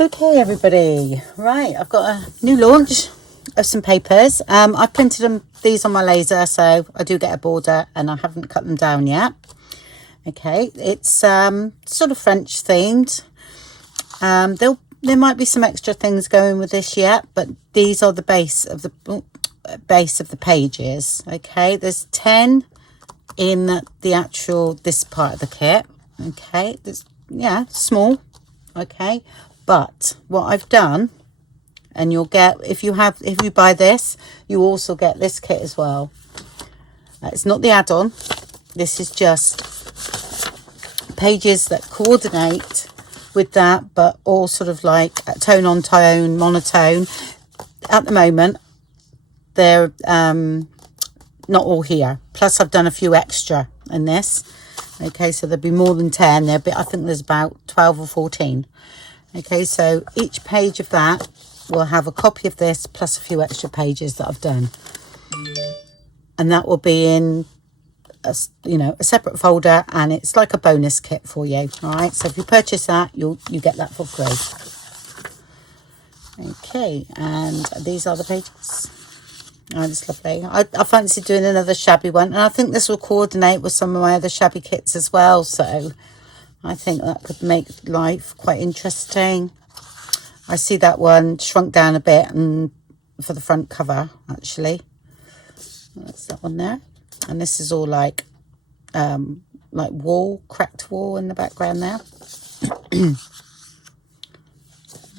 Okay, everybody. Right, I've got a new launch of some papers. I printed these on my laser, so I do get a border, and I haven't cut them down yet. Okay, it's sort of French themed. There might be some extra things going with this yet, but these are the base of the pages. Okay, there's 10 in the actual this part of the kit. Okay, there's small. Okay. But what I've done, and you'll get, if you buy this, you also get this kit as well. It's not the add-on. This is just pages that coordinate with that, but all sort of like tone on tone, monotone. At the moment, they're not all here. Plus, I've done a few extra in this. Okay, so there'll be more than 10. I think there's about 12 or 14. Okay, so each page of that will have a copy of this plus a few extra pages that I've done, and that will be in a separate folder, and it's like a bonus kit for you. All right, so if you purchase that, you get that for free. Okay, and these are the pages. Oh, it's lovely. I fancy doing another shabby one, and I think this will coordinate with some of my other shabby kits as well, so I think that could make life quite interesting. I see that one shrunk down a bit, and for the front cover, actually. That's that one there. And this is all like wall, cracked wall in the background there.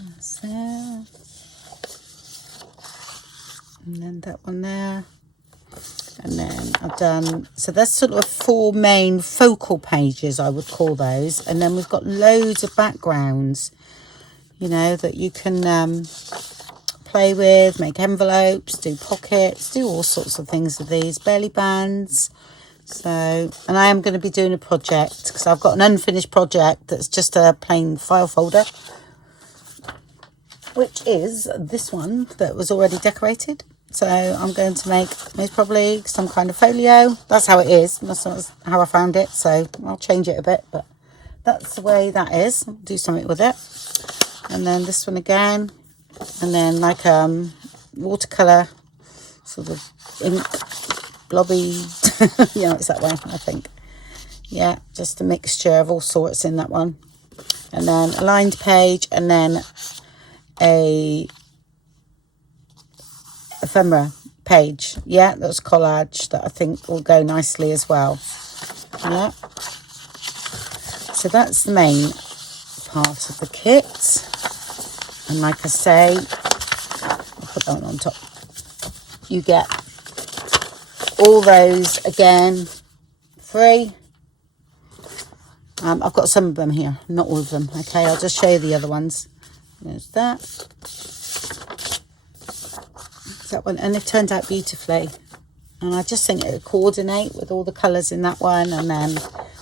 That's there. And then that one there. And then I've done, so that's sort of 4 main focal pages, I would call those. And then we've got loads of backgrounds, that you can play with, make envelopes, do pockets, do all sorts of things with these, belly bands. So, and I am going to be doing a project, because I've got an unfinished project that's just a plain file folder, which is this one that was already decorated. So I'm going to make most probably some kind of folio. That's how it is. That's how I found it. So I'll change it a bit, but that's the way that is. I'll do something with it. And then this one again. And then like watercolour, sort of ink, blobby. Yeah, it's that way, I think. Yeah, just a mixture of all sorts in that one. And then a lined page, and then a ephemera page. Yeah, that's collage that I think will go nicely as well. Yeah. So that's the main part of the kit. And like I say, I'll put that one on top. You get all those again free. I've got some of them here, not all of them. Okay, I'll just show you the other ones. There's that. That one, and they've turned out beautifully, and I just think it would coordinate with all the colours in that one. And then,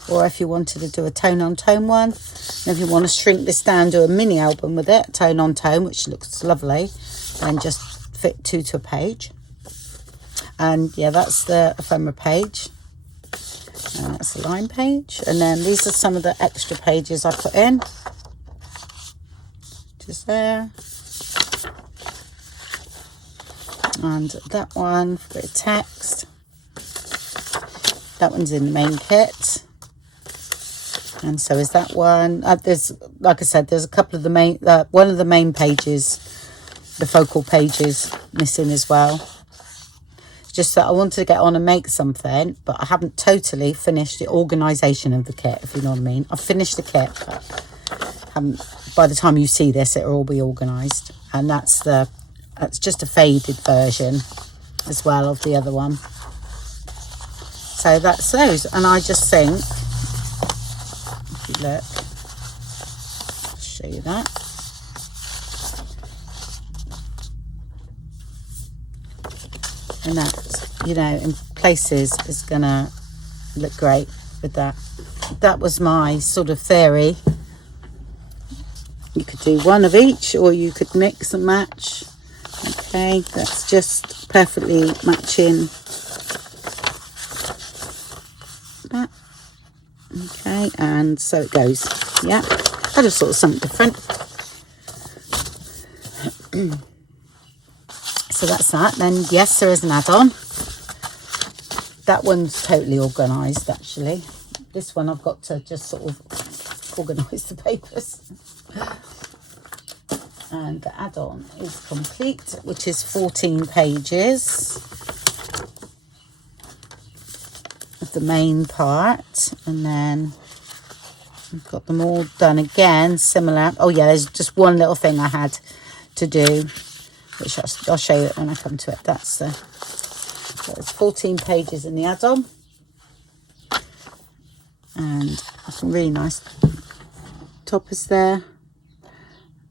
or if you wanted to do a tone on tone one, and if you want to shrink this down, do a mini album with it, tone on tone, which looks lovely, and just fit 2 to a page. And yeah, that's the ephemera page, and that's the line page. And then these are some of the extra pages I put in, just there. And that one for a bit of text. That one's in the main kit, and so is that one. There's, like I said, there's a couple of the main, one of the main pages, the focal pages, missing as well. It's just that I wanted to get on and make something, but I haven't totally finished the organisation of the kit, if you know what I mean. I've finished the kit, but haven't. By the time you see this, it'll all be organised, and that's just a faded version as well of the other one. So that's those. And I just think, if you look, I'll show you that. And that, in places is going to look great with that. That was my sort of theory. You could do one of each, or you could mix and match. Okay, that's just perfectly matching that. Okay, and so it goes. Yeah, I just thought of something different. So that's that. Then yes, there is an add-on. That one's totally organised actually. This one I've got to just sort of organise the papers. And the add-on is complete, which is 14 pages of the main part. And then I've got them all done again, similar. Oh yeah, there's just one little thing I had to do, which I'll show you when I come to it. That's the, so it's 14 pages in the add-on. And some really nice toppers there.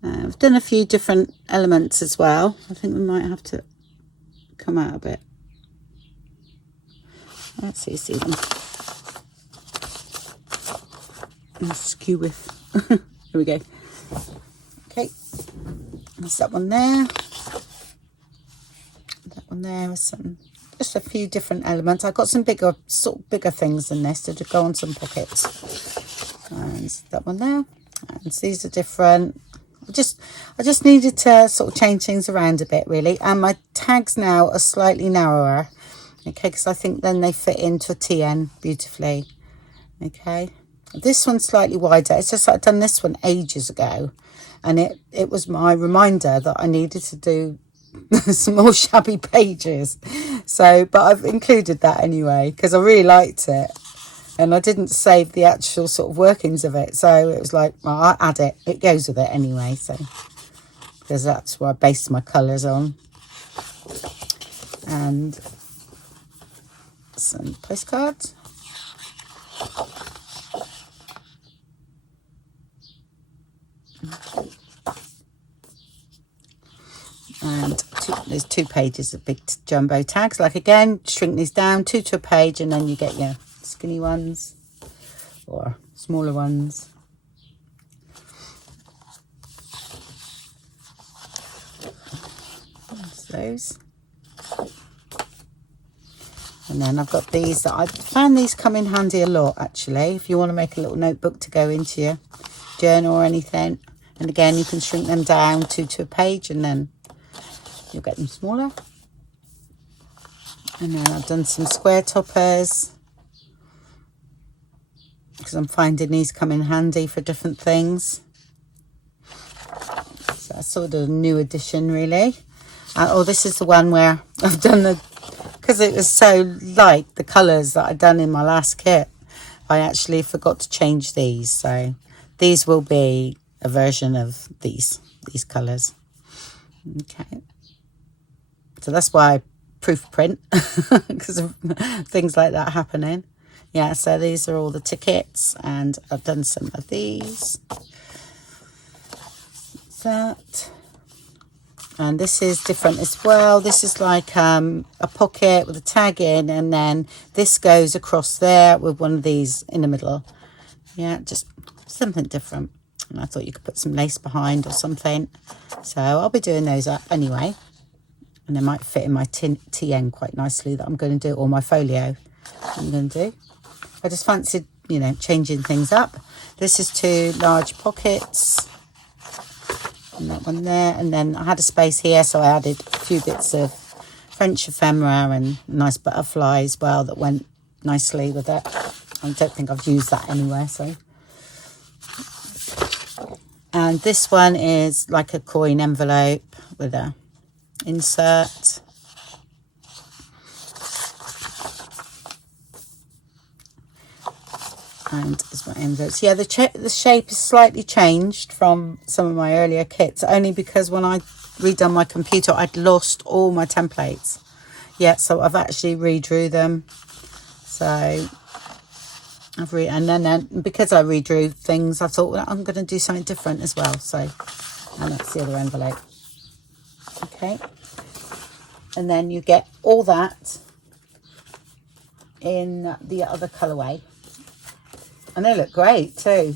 I've done a few different elements as well. I think we might have to come out a bit. Let's see, see them. Skew with. Here we go. Okay, there's that one there. That one there is some, just a few different elements. I've got some bigger, sort of bigger things than this to go on some pockets. And that one there. And these are different. I just needed to sort of change things around a bit really, and my tags now are slightly narrower, okay, because I think then they fit into a TN beautifully. Okay, this one's slightly wider. It's just I'd done this one ages ago, and it was my reminder that I needed to do some more shabby pages. So but I've included that anyway because I really liked it. And I didn't save the actual sort of workings of it. So it was like, well, I'll add it. It goes with it anyway. So, because that's where I based my colours on. And some postcards. And there's 2 pages of big jumbo tags. Like again, shrink these down, 2 to a page, and then you get your skinny ones or smaller ones. There's those. And then I've got these that I found these come in handy a lot actually, if you want to make a little notebook to go into your journal or anything. And again, you can shrink them down 2 to a page, and then you'll get them smaller. And then I've done some square toppers, because I'm finding these come in handy for different things. So that's sort of a new addition really. Oh, this is the one where I've done the, because it was so like the colours that I'd done in my last kit, I actually forgot to change these. So these will be a version of these colours. Okay. So that's why I proof print, because of things like that happening. Yeah, so these are all the tickets, and I've done some of these. That. And this is different as well. This is like a pocket with a tag in, and then this goes across there with one of these in the middle. Yeah, just something different. And I thought you could put some lace behind or something. So I'll be doing those up anyway. And they might fit in my TN quite nicely that I'm going to do, or my folio I'm going to do. I just fancied, you know, changing things up. This is 2 large pockets. And that one there. And then I had a space here, so I added a few bits of French ephemera and a nice butterfly as well that went nicely with it. I don't think I've used that anywhere, so. And this one is like a coin envelope with a insert. And as my envelopes, yeah, the shape is slightly changed from some of my earlier kits, only because when I redone my computer, I'd lost all my templates. Yeah, so I've actually redrew them. So and then because I redrew things, I thought, well, I'm going to do something different as well. So, and that's the other envelope. Okay, and then you get all that in the other colourway. And they look great too.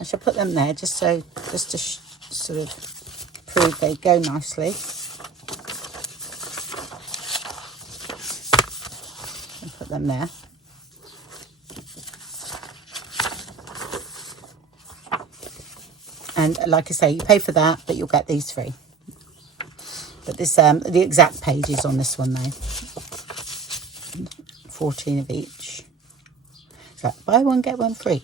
I shall put them there just to sort of prove they go nicely. And put them there. And like I say, you pay for that, but you'll get these free. But this the exact pages on this one though. 14 of each. So buy one get one free.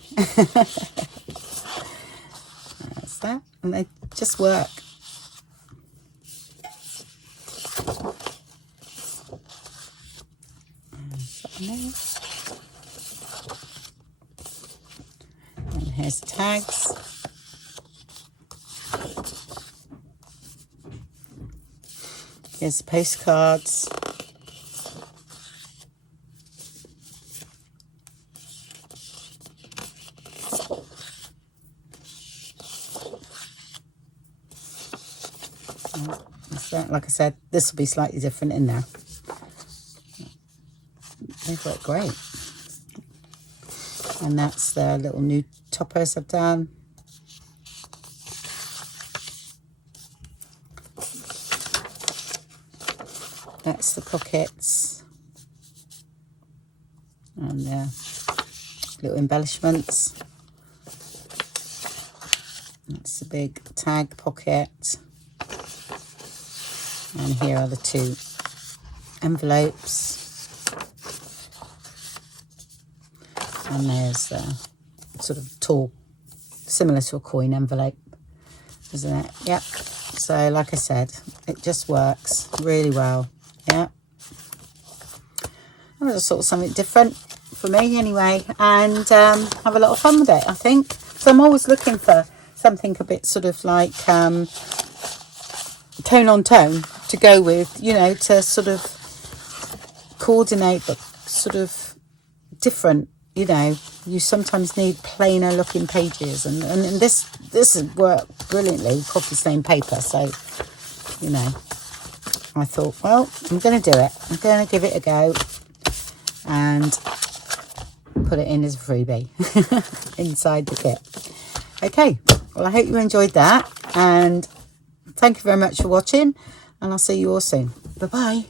That's that, and they just work. And here's the tags. Here's the postcards. Like I said, this will be slightly different in there. They work great. And that's the little new toppers I've done. That's the pockets. And the little embellishments. That's the big tag pocket. And here are the two envelopes. And there's the sort of tall, similar to a coin envelope, isn't it? Yep. So like I said, it just works really well. Yeah. It was sort of something different for me anyway, and have a lot of fun with it, I think. So I'm always looking for something a bit sort of like tone on tone to go with, you know, to sort of coordinate, but sort of different. You know, you sometimes need plainer looking pages, and this has worked brilliantly, copy stained paper. So, you know, I thought, well, I'm going to do it. I'm going to give it a go and put it in as a freebie inside the kit. Okay, well, I hope you enjoyed that, and thank you very much for watching, and I'll see you all soon. Bye-bye.